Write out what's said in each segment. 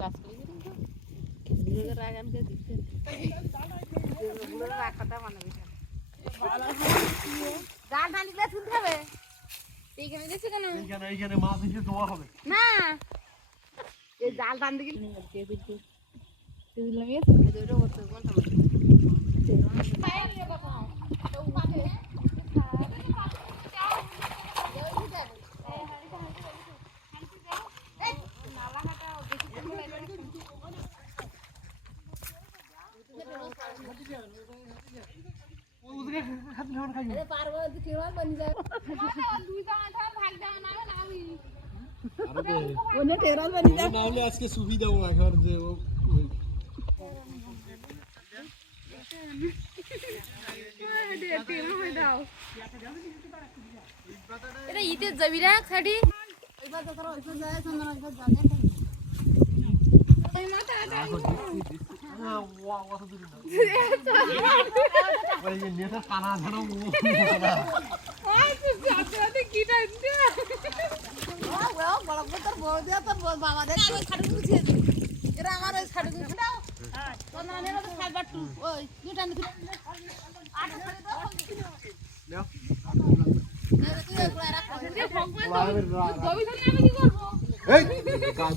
কাজ করি কিন্তু বুড়োকে রাগ আনতে দিচ্ছে বুড়োকে রাগ কথা মানবে জাল টানলে তুলতে হবে এইখানে গেছে কেন এইখানে মাছ এসে জমা হবে না এই জাল টানতে গেলে তুললাম আজকে সুবিধা এখন যে এটা ঈদের যাবি না খাড়ি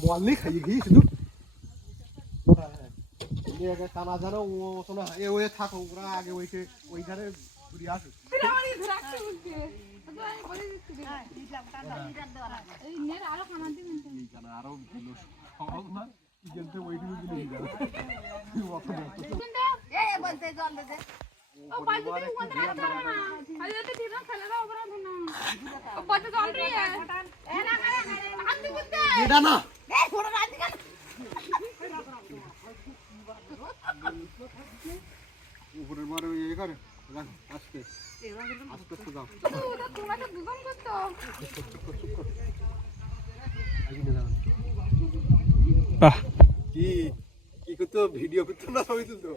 বলনি খাইয়ে গিয়ে শুধু টানা জানো ও না এ ওই থাকো ওরা আগে ওইখানে ঘুরে আসুক আরো না উপরের মারে ইয়ে করে আস্তে আস্তে আস্তে যাও কি কি করতো ভিডিও করতো না ছবি তুলতো